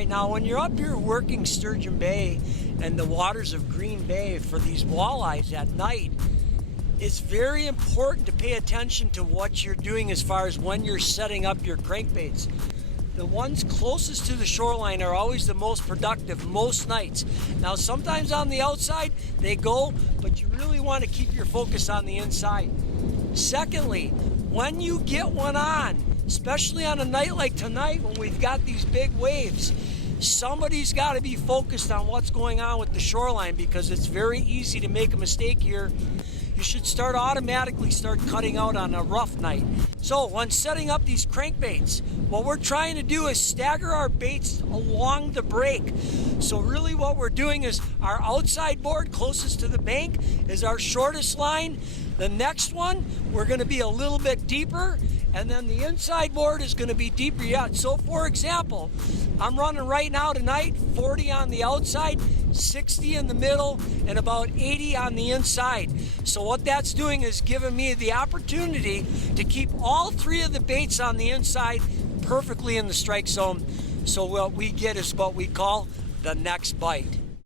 right now, when you're up here working Sturgeon Bay and the waters of Green Bay for these walleyes at night, it's very important to pay attention to what you're doing as far as when you're setting up your crankbaits. The ones closest to the shoreline are always the most productive most nights. Now sometimes on the outside they go, but you really want to keep your focus on the inside. Secondly, when you get one on, especially on a night like tonight when we've got these big waves, somebody's got to be focused on what's going on with the shoreline, because it's very easy to make a mistake here. You should automatically start cutting out on a rough night. So when setting up these crankbaits, what we're trying to do is stagger our baits along the break. So really what we're doing is our outside board closest to the bank is our shortest line. The next one, we're going to be a little bit deeper, and then the inside board is going to be deeper yet. So for example, I'm running right now tonight 40 on the outside, 60 in the middle, and about 80 on the inside. So what that's doing is giving me the opportunity to keep all three of the baits on the inside perfectly in the strike zone. So what we get is what we call the next bite.